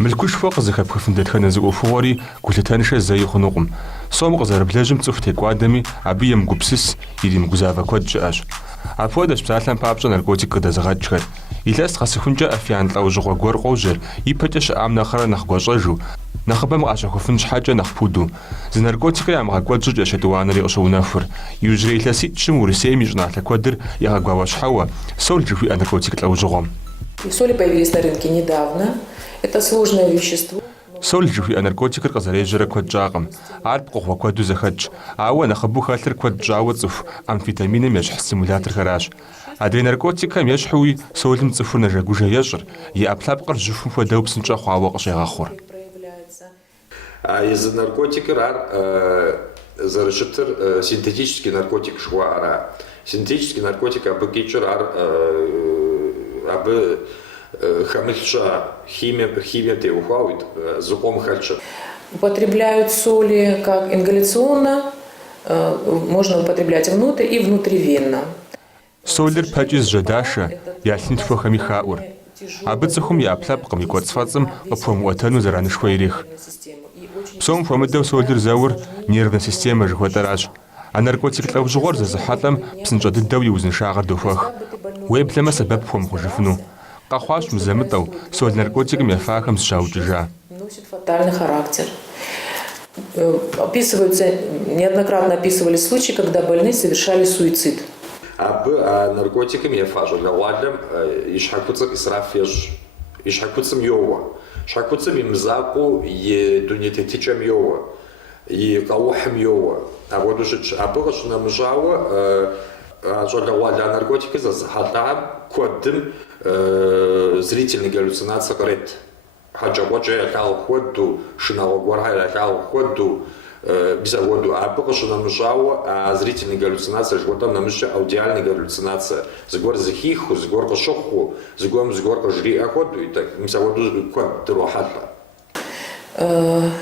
ملكوش فوق زخب خفن دتخن زقو فوري كلتانش زي خنوقم صوم غزر بلاجم تفتك وادمي عبيم قبسس يدي مجزافة كود جاش عفودش بسالم بابجن نركوتيك كده زغاتشكر إلاس خسخنجا أفيان لأوجغ وغور قوجر يبتش أم نخرا نخقوجاجو نخبم عشان خفنش حاجة نخبودو زنركوتيك يعم غاكوجج أشتوانا لأشو نافر يجري لاسيت شمور سيمي جناح لكودر يغاقواش حوا سول جفي نركوتيك لأوجغم Соли появились на рынке недавно. Это сложное вещество. سول جفي نركوتيك قزريجر كود جاغم عارب قهوة كودو زخج عوا نخبو خاطر كود جاوصف أمفيتامين ميش ستيمولاتر خراج هادي نركوتيك ميش حوي سول مصفر نرجوجا يجر يأبلاب قر جفن فداو بسنجا خواوا قشي غاخور из наркотиков зарашитер синтетический наркотик швара синтетический наркотик абы кичер абы хамильша химия те ухауит зуком хальша. Употребляют соли как ингаляционно, можно употреблять внутрь и внутривенно. Солер пачиз жадаша яльнит фохами хаур. Абы цехум яплапкам икотсфацам опомуатану заранышхуирих. Псом фомыдев солер заур нервная система жхватараж. А наркотик лавжгор зазахатам псынчадыддау юзнышагъэр дохуэх. Уеблэмэ сэбэп хуэмыхъужыфыну. Къэхъуащ мызэмытӏэу сол наркотикым ефахэм зыщаукӏыжа. Носит фатальный характер. Неоднократно описывали случаи, когда больные совершали суицид. Наркотикам ефажу лавалем ишхакуцам исрафеж ишхакуцам йова. Шхакуцам имзаку едунитетичам йова. И каухам йова. А вот уже абыгъыщ намыжауэ щӏалэгъуалэ наркотикыр зэзыхьэлӏам куэдым зрительные галлюцинации кърет. Хьэкӏэкӏуэкӏэ ялъагъу хуэдэу, шынагъуэ гуэрхьэр ялъагъу хуэдэу, бзэгъуэду абы къыщынэмыщӏауэ зрительные галлюцинации жыхуэтӏэм нэмыщӏкӏэ аудиальные галлюцинации. Зыгуэр зыхиху, зыгуэр къыщыхъуу, зыгуэр къыжриӏэ хуэдэу, мисэгъуэду куэд дрохьэлӏэ.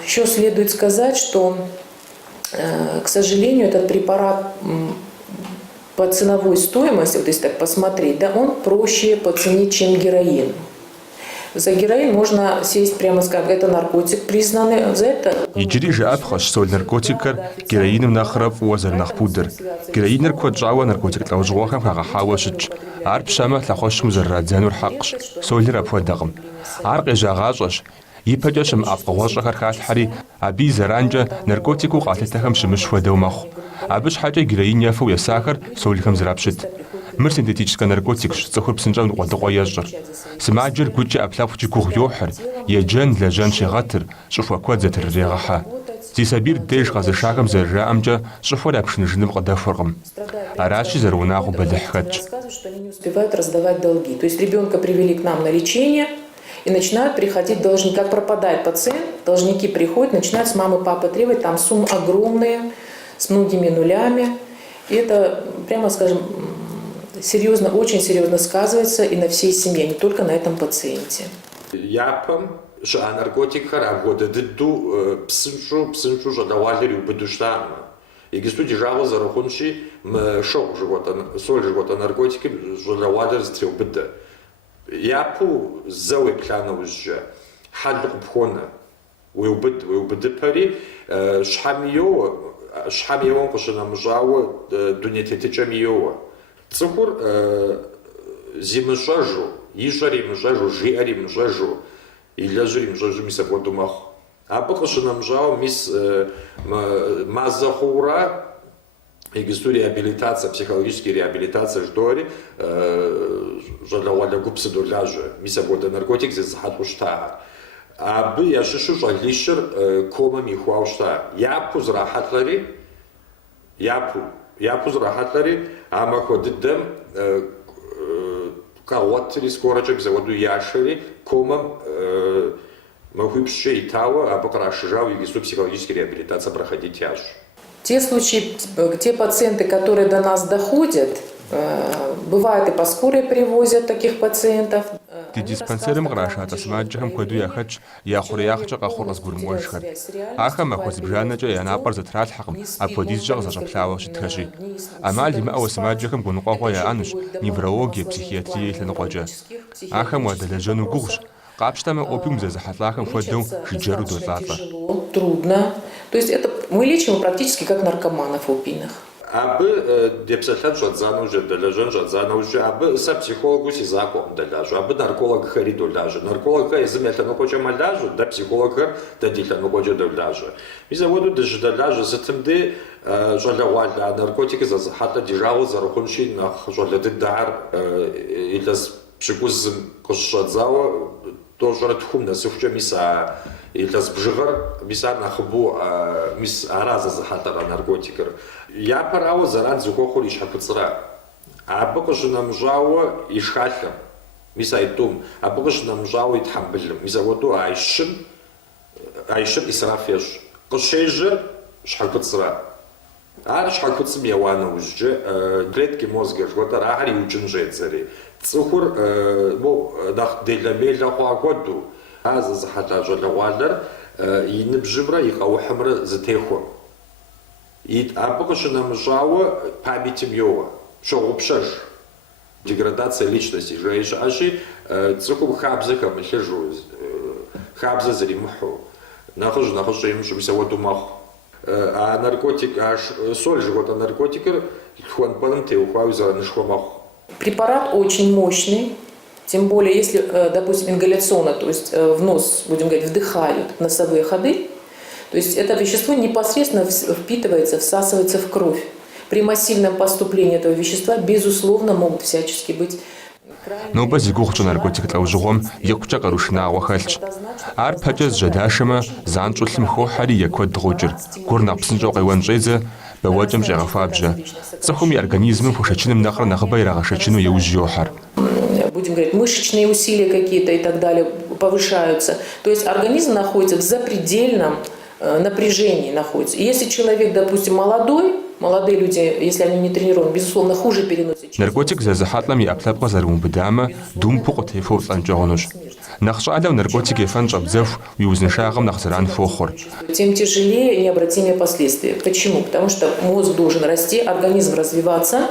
Еще следует сказать, что, к сожалению, этот препарат по ценовой стоимости, вот если так посмотреть, да, он проще по цене, чем героин. За героин можно сесть, прямо скажем, это наркотик признанный, за это... Иджири же абхаш соль наркотикер, героином нахраб уазер нахпудер. Героинер кваджава наркотик лаужгохэм хагахауашич. Арб шама лахош музеррадзянур хакш. Соль рабхуадагам. Арб ижагашаш. Ипаджашам афгавашахар халхари, аби заранджа наркотику qaltatakham shimish fuadeu maxhu. Abısh haja girayin yafu yasakar solixam zrapshit. Mır sintetический наркотик цохур псынжан уадыгъо яжъыр. Сымаджэр гукӏэ аплъэхъукӏи гугъу йохьыр, еджэн лэжьэн щегъэтыр, щӏыфэ куэд зэтырырегъэхьэ. Зи сабийр деж къэзышахэм зэрыжаӏэмкӏэ щӏыфэр япшыныжыным къыдэхуэркъым. Аращи зэрыунагъуэу бэлыхьхэкӏ. Что они не успевают раздавать долги. То есть ребенка привели к нам на лечение, и начинают приходить должники. Как пропадает пациент, должники приходят, начинают с мамы, папы требовать, там суммы огромные, с многими нулями. И это, прямо скажем, серьезно, очень серьезно сказывается и на всей семье, не только на этом пациенте. Япам, что наркотикар обгодедду псыншу жадавалери убедуштама. И гисту держава за рахунши шок живота, соль живота наркотики жадавалери стрелбыда. Япу зауи планову же хадб пхона уйубыды пари шхамиева кушанамжао дунететичамиева цухур зимышажу ижари мжажу жиари мжажу иляжри мжажу мисабодумах абы кушанамжао мис мазахура и реабилитация, психологическая реабилитация ждори, жадаваля губсы доляжа, миса бода наркотик здесь захатушта. А бы я шишу жалишер кома михуаушта. Я пузрахатлари, а маходидем каватри скорочек заводу яшери комам махуипше и тава, а покрашжав и психологическая реабилитация проходить яш. Те случаи, те пациенты, которые до нас доходят, бывает и по скорой привозят таких пациентов. Ди диспансерым грашата смаджхам коду яхач яхуряхча qahurqas gurmuashkhar. Ахам ахузбжанаджа янапар затралхакъым аподизжа зашаплъауэ щытхэжи. Амал имыӏэу смаджхэм гуныкъуэгъуэ яӏэнущ неврологие, психиатрие лъэныкъуэкӏэ. Ахэм уадэлэжьэну гугъущ. Къапщтэмэ опиум зезыхьэлӏахэм хуэдэу жыджэру долӏалӏэ. Тяжело, трудно. То есть это мы лечим практически как наркоманов опийных. Абы депсэлъэн щӏэдзанэу жэдэлэжьэн щӏэдзанэу жы, абы сэ психологу си закъуэм дэлажьэ, абы наркологхэри долажьэ. Наркологхэр езым я лъэныкъуэкӏэ мэлажьэ, дэ психологхэр дэ ди лъэныкъуэкӏэ долажьэ. Мис апхуэдэу дыщыдэлажьэ сытым дей щӏалэгъуалэ наркотики зэзыхьэлӏэ ди жагъуэ зэрыхъунщи нэхъ щӏалэ дыдэр илъэс пщыкӏузым къыщыщӏэдзауэ тӏощӏрэ тхум нэсыхукӏэ илъэс бжыгъэр мис ар нэхъыбэу мис ара зэзыхьэлӏэр наркотикыр. Япэрауэ зэран зыхуэхъур и щхьэкуцӏрэ. Абы къыщынэмыщӏауэ и шхалъэм, мис а итӏум, абы къыщынэмыщӏауэ и тхьэмбылым. Мис апхуэдэу а щым исраф ещӏ. Къыщежьэр щхьэкуцӏрэ. Ар щхьэкуцӏым еуа нэужькӏэ клетки мозгыр жыхуэтӏэр ахэр иукӏын щӏедзэри. Цӏыхур нэхъ делэ-мелэ хъуа хуэдэу ар зэзыхьэлӏа щӏалэгъуалэр и ныбжьымрэ и къэухьымрэ зытехуэ. Абы къыщынэмыщӏауэ памятым йоуэ, щогъупщэж. Деградация личности жеи щыӏэщи, цӏыхум хабзэ хэмылъыжу, хабзэ зэримыхьу, нэхъыщӏ имыщӏу мис апхуэдэу мэхъу. А наркотик, соль жыхуэтӏэ наркотикыр тхуэнпӏэным теухуауи зэранышхуэ мэхъу. Препарат очень мощный, тем более если, допустим, ингаляционно, то есть в нос, будем говорить, вдыхают носовые ходы, то есть это вещество непосредственно впитывается, всасывается в кровь. При массивном поступлении этого вещества, безусловно, могут всячески быть. Но без гугъукӏэ наркотик лӏэужьыгъуэм икъукӏэ къарушынагъуэ хэлъщ. Ар пэкӏэ зжьэдашэмэ, занщӏэлъым хохьэри е куэд дгъуэкӏыр. Гур нэхъ псынщӏэу къеуэн щӏедзэ, бауэкӏэм щӏегъэхуабжьэ. Цӏыхум и организмым хушэчыным нэхърэ нэхъыбэ ирагъэшэчыну еужь йохьэр. Будем говорить, мышечные усилия какие-то и так далее повышаются. То есть организм находится в запредельном напряжении находится. И если человек, допустим, молодые люди, если они не тренированы, безусловно, хуже переносят. Наркотик зезыхьэлӏэм и ӏэплъэпкъыр зэрыумыбыдамэ, думпу къытефэу плӏэнкӏэ хъунущ. Нэхъ щӏалэу наркотик ефэн щӏэбдзэху уи узыншагъэм нэхъ зэран фохъур. Тем тяжелее и необратимые последствия. Почему? Потому что мозг должен расти, организм развиваться.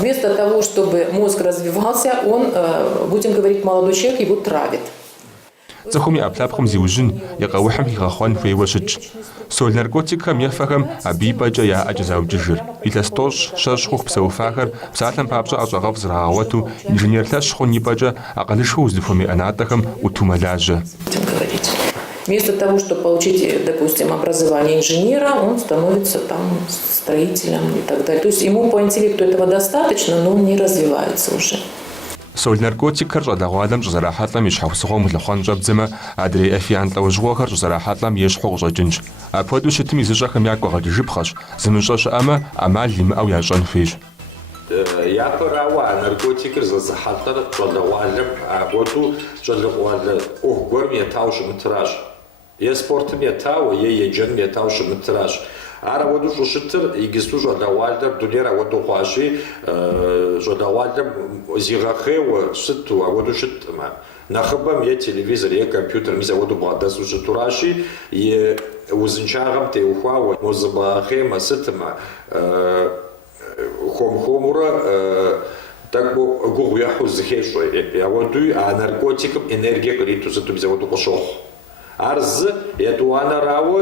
Вместо того, чтобы мозг развивался, он, будем говорить, молодой человек его травит. Цӏыхум и ӏэплъэпкъым зиужьын, и къэухьым хигъэхъуэн хуейуэ щытщ. Соль наркотикхэм ефэхэм абы и пӏэкӏэ яӏэкӏэ заукӏыжыр. Илъэс тӏощӏ, щэщӏ хъуху псэуфахэр псалъэм папщӏэ ӏэщӏэгъэфӏ зрагъэгъуэту, инженер лъэщ хъун и пӏэкӏэ акъылышхуэу узыхуэмей ӏэнатӏэхэм ӏуту мэлажьэ. Вместо того, чтобы получить, допустим, образование инженера, он становится там строителем и так далее. То есть ему по интеллекту этого достаточно, но он не развивается уже. Соль наркотикхэр щӏалэгъуалэм щӏызэрахьэлӏэм и щхьэусыгъуэм улъыхъуэн щӏэбдзэмэ, адрей эфиан лӏэужьыгъуэхэр щӏызэрахьэлӏэм ещхьу къыщӏэкӏынщ. Апхуэдэу щытым и зыщӏэхэм я кӏуэгъэкӏыжыпхъэщ. Зымыщӏэ щыӏэмэ, ӏэмал имыӏэу ящӏэн хуейщ. Япэрауэ а наркотикыр зэзыхьэлӏэр щӏалэгъуалэм апхуэдэу щӏалэгъуалэ ӏуэху гуэрым етауэ щымытыращ. Е спортым етауэ, е еджэным етауэ щымытыращ. Ар апхуэдэу щӏыщытыр игысту щӏалэгъуалэр дунейр апхуэдэу хъуащи, щӏалэгъуалэм зигъэхъейуэ щыту апхуэдэу щытӏымэ. Нэхъыбэм е телевизор, е компьютер, мис апхуэдэу бгъэдэсу щытуращи, и узыншагъэм теухуауэ мозыбгъэхъеймэ сытымэ, хуэм-хуэмурэ тӏэкӏу гугъу ехьу зыхещӏэ. Апхуэдэуи а наркотикым энергие къриту сыту мис апхуэдэу къыщохъу. Ар зы етӏуанэрауэ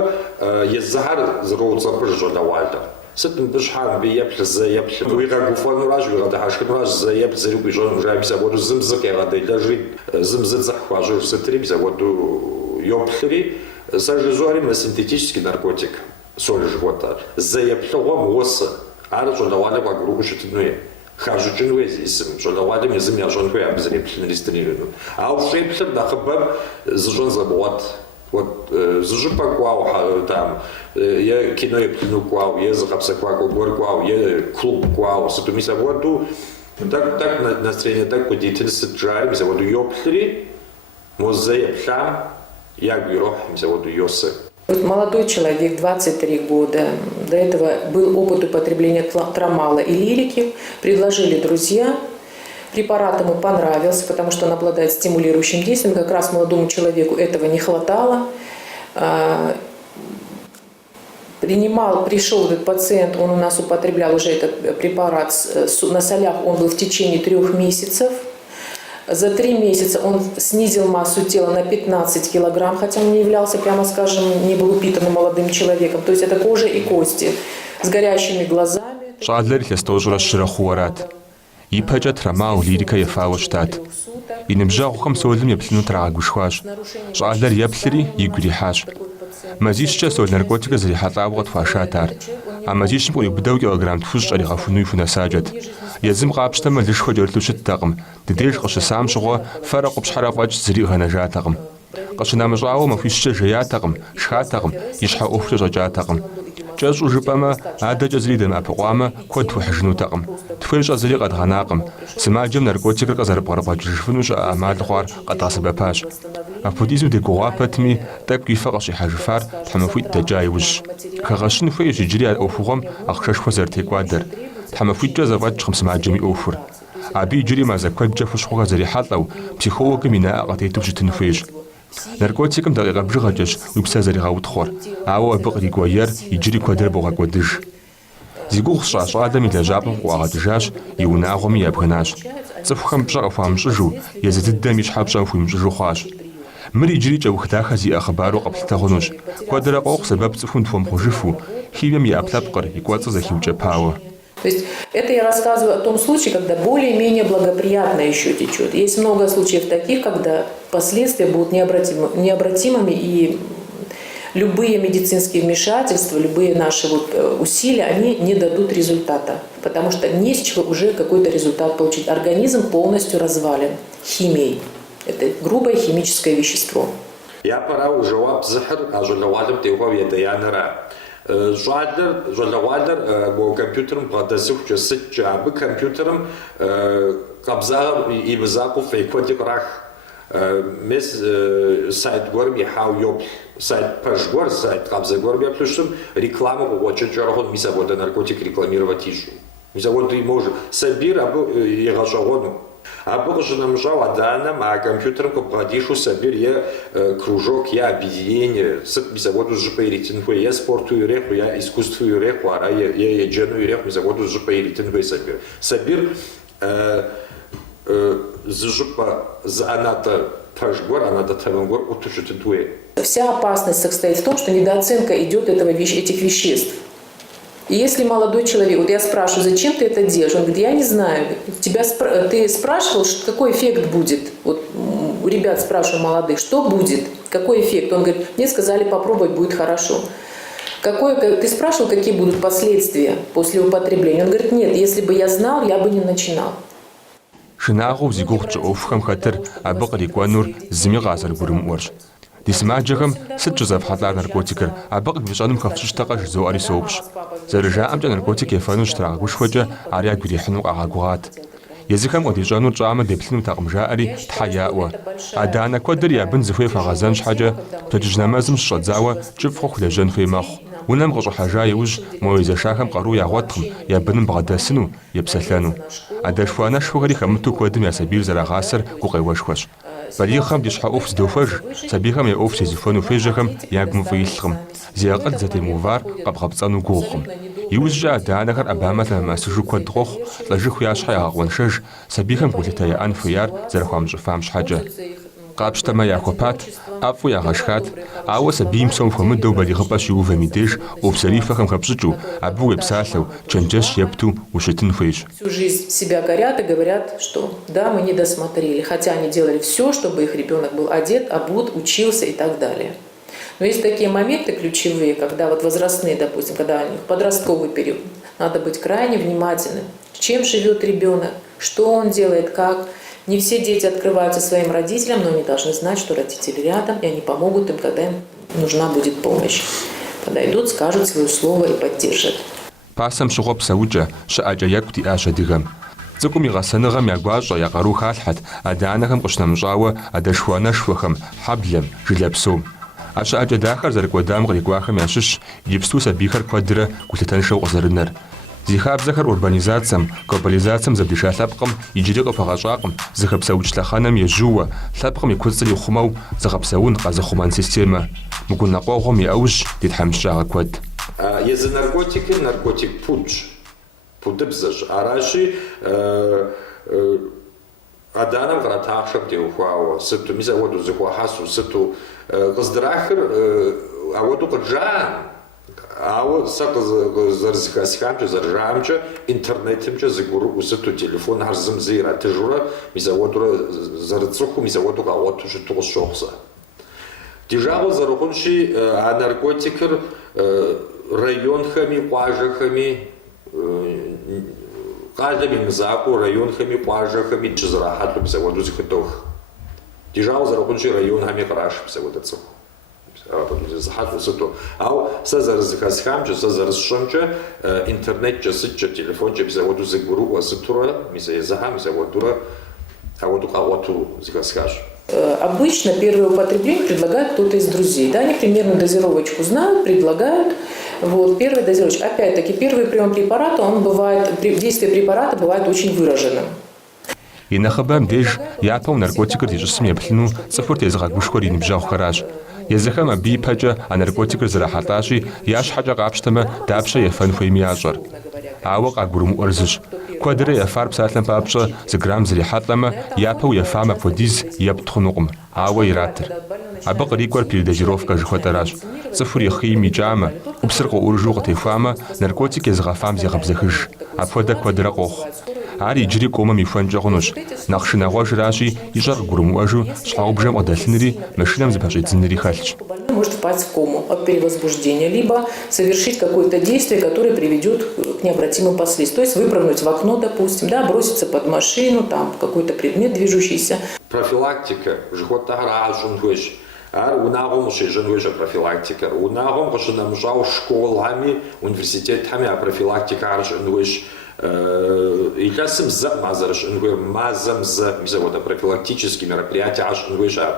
езыхьэр зэроуцӏэпыж щӏалэгъуалэр. Сыт мыбы щхьа мыбы еплъ, зэ еплъ. Уи къэгуфӏэнуращ, уи къэдыхьэшхынуращ, зэ еплъ, зыри къуищӏэну жаӏэ, мис апхуэдэу зым зы къегъэделэжри, зым зы цӏыху хуащӏыж сытри, мис апхуэдэу йоплъри. Сэ жызуӏэри синтетический наркотик соль жыхуэтӏэр. Зэ еплъыгъуэм уосы. Ар щӏалэгъуалэр къагурыӏуэу щытын хуей. Хабжыкӏын хуей езым. Щӏалэгъуалэм езым ящӏэн хуей абы зэреплъынри стынину. Ауэ щӏеплъыр нэхъыбэм зыщӏэн зэбгъуэт. Зыщӏыпӏэ кӏуауэ там, е кино еплъыну кӏуауэ, е зыкъэпсэхуакӏуэ гуэр кӏуауэ, е клуб кӏуауэ, сыту мис апхуэдэу тӏэкӏу настроение тӏэкӏу къыдитын сыт жаӏэри, мис апхуэдэу йоплъри, мо зэ еплъам, ягу ирохь, мис апхуэдэу йосы. Молодой человек, 23 года, до этого был опыт употребления трамала и лирики, предложили друзья. Препарат ему понравился, потому что он обладает стимулирующим действием. Как раз молодому человеку этого не хватало. Пришел этот пациент, он у нас употреблял уже этот препарат на солях, он был в течение 3 месяцев. За 3 месяца он снизил массу тела на 15 килограмм, хотя он не являлся, прямо скажем, не был упитанным молодым человеком. То есть это кожа и кости с горящими глазами. Шадлер лестожра ширахуарат. Ипаджа трамау лирика ефао штат. И небжахухам солим еплину трагушхаш. Шадлер еплери игурихаш. Мазишча соль наркотика зарихатавгот фашатар. А мазишчим по 2 килограмм тфуш арихафуну фунасаджат. Язым қапштама лишхо жерлушит тағым. Дедеш қашысам шуға фара қопшхарақвач зирихана жатағым. Қашынамыжауы мафишча жая тағым, шха тағым, ешха офлы жажа тағым. Жаз ұжыпама ада жазридым апықуама код тухажыну тағым. Тфел жазыри қадғанақым. Сымаджым наркотикер қазарып қарапа жүршфыну жа амал қуар қатасы бапаш. Аподизм дегуа патми так кифа қаши хажфар тхамафуит таджай уж. Кағашын фей жиджири офуғам ақшашқо зартеквадыр. Тхамафуит жазавад чхамсымаджами офур. Аби жири мазаквад джафушқуға зари халау психологы мина ағатейту житын фейж. Наркотикам дақиға бжығаджаш үпса зариға утхор. Ауа бұқри гуайер и жири квадыр бұға квадыж. Зигух шаш адам или жапым қуағадыжаш и унағоми ябғанаш. Цыфхам бжаға фамшыжу, езетіддам ишхабжам фуимшыжу хуаш. Мри жири чавухтаха зи ахабару қаплтағынуш. Квадыра қоқ сабаб цыфун твом хужифу. Хивем я аплапқыр и квадза захивча пауа. То есть это я рассказываю о том случае, когда более-менее благоприятно еще течет. Есть много случаев таких, когда последствия будут необратимыми, и любые медицинские вмешательства, любые наши усилия, они не дадут результата. Потому что не с чего уже какой-то результат получить. Организм полностью развален химией. Это грубое химическое вещество. Я пора уже обзахар, а журналистам тего ведаянера. Журналистам по компьютерам подасух часит чабы компьютерам кабзар и визаков и квадрах. Мес сайт горби хау сайт пашгор сайт кабзар горби плюсом рекламу очень жаргон мисавода наркотик рекламировать ищу. Мисавода и может Сабир абу и гашагону. Абу же нам жал данным, а компьютером копадишу Сабир я кружок, я объединение, с мисаводу же поиритинку, я спорту реху, я искусству реху, а я джену реху, мисаводу же поиритинку Сабир. Сабир зажупа за аната пашгор, аната тавангор утушититуе. Вся опасность состоит в том, что недооценка идет этих веществ. И если молодой человек, вот я спрашиваю, зачем ты это делаешь? Он говорит, я не знаю. Ты спрашивал, какой эффект будет? Вот у ребят спрашиваю молодых, что будет? Какой эффект? Он говорит, мне сказали попробовать, будет хорошо. Ты спрашивал, какие будут последствия после употребления? Он говорит, нет, если бы я знал, я бы не начинал. Шинагу зигухчу офхам хатер абақри кванур зимигазар гурум орш. Дисмаджагам сыджазав хатар наркотикер абақ вишанум хавчуштаға жизу ари соопш. Зарыжаамча наркотик ефануш трагушхваджа ария гурихну агагугат. Языкам одижану джама деплину тағымжа ари тхаяуа. Адана квадыр ябын зихуе фагазан шхаджа таджнамазым шадзауа чифху хулежан феймаху. Унам гожу хажа юж моизе шахам қару ягватхым ябыным бағадасыну епсалану. Адашфуана шхугари хамту квадым ясабир зарагасыр куқайвашхваш. Балихам дишхауф сдуфаж, сабихам я оф сезифону фежахам ягм фейлхам. Зиaqad затемувар қабғабцану гухым. Южжа аданахар абамата масужу квадрох, лажих яшха ягваншаж, сабихам кулитая анфияр зархам жфам шхаджа. Қапштама яхопат, афу ягашхат, ауа сабим сом фамыдау балихапаш юва мидеш, обсарифахам хапшичу, абу епсалау, чанджаш епту ушитин фейш. Всю жизнь себя горят и говорят, что да, мы не досмотрели, хотя они делали все, чтобы их ребенок был одет, обут, учился и так далее. Но есть такие моменты ключевые, когда вот возрастные, допустим, когда у них подростковый период, надо быть крайне внимательным, чем живет ребенок, что он делает, как. Не все дети открываются своим родителям, но они должны знать, что родители рядом, и они помогут им, когда им нужна будет помощь. Подойдут, скажут свое слово и поддержат. Пасам шухоп сауджа, шааджа якути аша дигам. Цукум игасаныгам ягважа ягару халхат, аданахам кушнамжауа, адашхуана швахам, хаблем, жиляпсум. Аша аджа дахар зарквадам григвахам яшиш, ипсту сабихар квадра кулитаншау озарынар. Зихабзахар урбанизациям, глобализациям забдиша лапкам, иджири фагашакам, захапсаучлаханам ежуа, лапкам икуцали хумау, захапсаун казахуман система. Мукунакогом яуш дитхамшага квад. Езы наркотики, наркотик пудж. Пудыбзаж. Араши Аданам гратахшам теухуао, сыту миза воду зухуахасу, сыту каздрахер, а воду каджан. А сак зарзихасхамче, заржамче, интернетимче загуру усыту телефон харзым зира тежура, миза воду зарцуху, миза воду гаоту шиту шохса. Тижаво зарухунши а наркотикер районхами, пажахами, каждым мзаку районхами, пажахами, чизрахатлу миза воду зихтох. Тижаво зарухунши районхами краш миза воду цуху. Захатлу сыту. Ау сазар захасхамче, сазар сшамче, интернетче, сытче, телефонче миза воду загуру асытура, миза езаха, миза водура, а воду кавоту захасхаш. Обычно первое употребление предлагает кто-то из друзей. Да, они примерно дозировочку знают, предлагают. Вот, первая дозировочка. Опять-таки, первый прием препарата, он бывает, действие препарата бывает очень выраженным. И на хабам деж япал наркотикер дежсм яплну цифр тезгагушхор инбжаххараж. Языхам аби паджа а наркотикер зарахаташи яш хаджа гапштама дапша яфан хуймиажар. Ауак агурум урзыш. Квадре яфар псатлам папша за грамм зарихатлама япау яфама подиз яптхунугм. Ауа иратер. Абак риквар передозировка жхотараж. Цифр яхими джама. Убсырго уржуга тефама наркотик язгафам зягабзахыш. Апода квадра кох. Ари джри кома мифанджагунуш. Нахшина гважраши ижар гурумуажу шлаубжам одалнери машинам запашицнери хальч. Может впасть в кому от перевозбуждения, либо совершить какое-то действие, которое приведет к необратимым последствиям. То есть выпрыгнуть в окно, допустим, да, броситься под машину, там какой-то предмет движущийся. Профилактика, унагом шеженвежа профилактика, унагом кошенамжау школами, университетами, а профилактика арженвеж. Илясым за мазарш, мазам за мизавода профилактические мероприятия, аж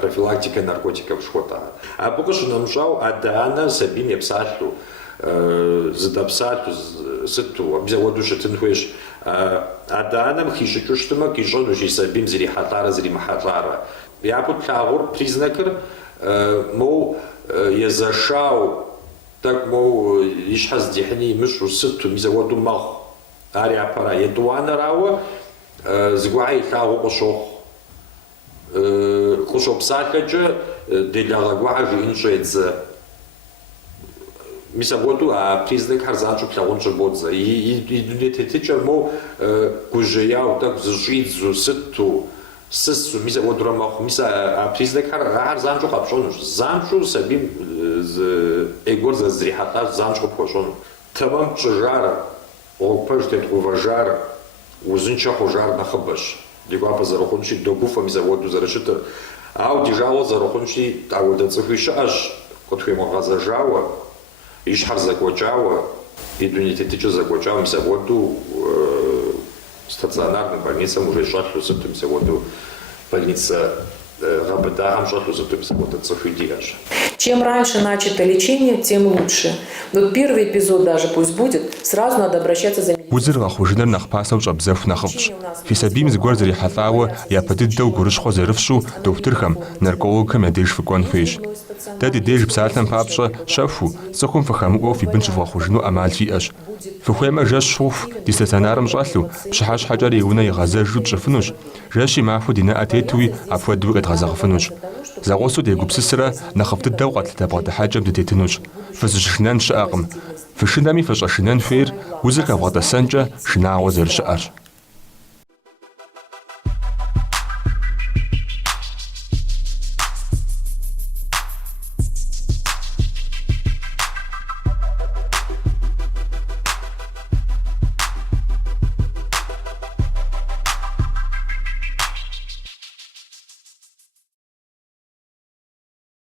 профилактика наркотиков шкота. А пока что нам жал, а дана сабим епсатлу, задапсатлу, сыту, мизаводу шатынхуеш, а данам хишичуштыма кижону жи сабим зрихатара, зримахатара. Я подтягур признакер, мол, я зашал, так мол, ишхаз дихни мышу сыту, мизаводу мах. Ария пара едуана рауа згуай тагу кошох псакаджа деляга гуажи иншеца мисаводу а признак харзанчу плавончу бодза и дунететича мо кужеяу так зжидзу сыту сысу мисаводу рамах миса а признак харзанчу хапшону занчу сабим эгор за зрихата занчу пошону тамам чжара Опаждет уважар, узинча хожар на хабаш. Дигуапа зарохончи догуфа мизаводу зарашита. Ау дижало зарохончи агода цифишаш, котхуема газажава, ишхар закочава, и дунитетича закочава мизаводу стационарным больницам уже шатлю сыту мизаводу больница Рабатарам шатлю сыту мизаводу цифидиаш. Чем раньше начато лечение, тем лучше. Вот первый эпизод даже пусть будет, сразу надо обращаться за медицинской. Узыр хужинер нахпасау жабзеф нахвч. Фисабим згор зарихатао я падиддау гурышхо зарифшу докторхам наркологам ядеш фикон фиш. Тади деж псатлам папша шафу сахум фахаму фи бинчва хужину амал фиаш. Фухуема жаш шуф дистационарам жатлу пшахаш хаджар иуна ягазажу тшфнуш. Жаши мафу дина атетуи афуаду катгазагфнуш. Загосу дегупсисра нахафтдау qatltabaqda hajam detetnush fazishnan shaqam fishindami fashashinan fer uzaka baqda sanja shinawo zershar